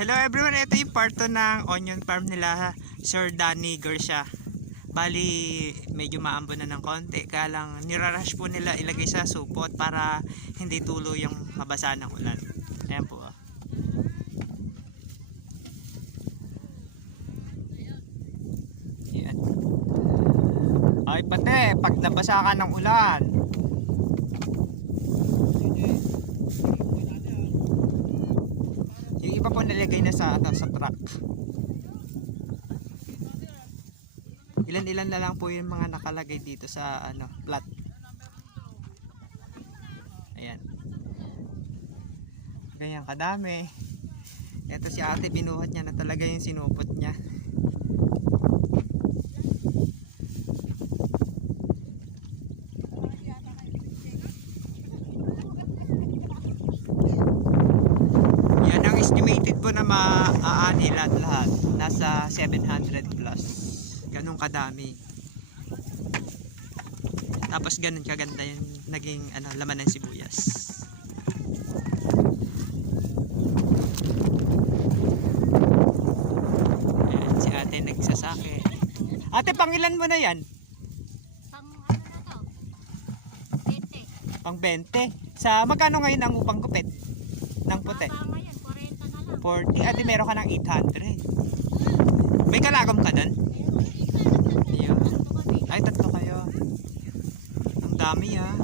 Hello everyone, ito yung part 2 ng onion farm nila Sir Danny Garcia. Bali medyo maambon na ng konti, kaya lang nirarush po nila ilagay sa supot para hindi tuluyang mabasa ng ulan. Ayan po oh. Ayan. Ay pati, pag nabasa ka ng ulan, yung iba po nilagay na sa truck. Ilan-ilan na lang po yung mga nakalagay dito sa plat. Ayan. Ganyan kadami. Ito si ate, binuhat niya na talaga yung sinupot niya. Yan ang estimated po na maaani lahat. Nasa 700 plus. Ganun kadami. Tapos ganun kaganda yung naging laman ng sibuyas. Ayan, si ate nagsasake. Ate, pangilan mo na yan? Pang ano na to? 20. Pang 20. Sa magkano ngayon ang upang gupit ng puti? Baba ngayon, 40 na lang. 40. Ate, meron ka ng 800. May kalagom ka doon? Ayun. Ay, tatlo kayo. Ang dami ah.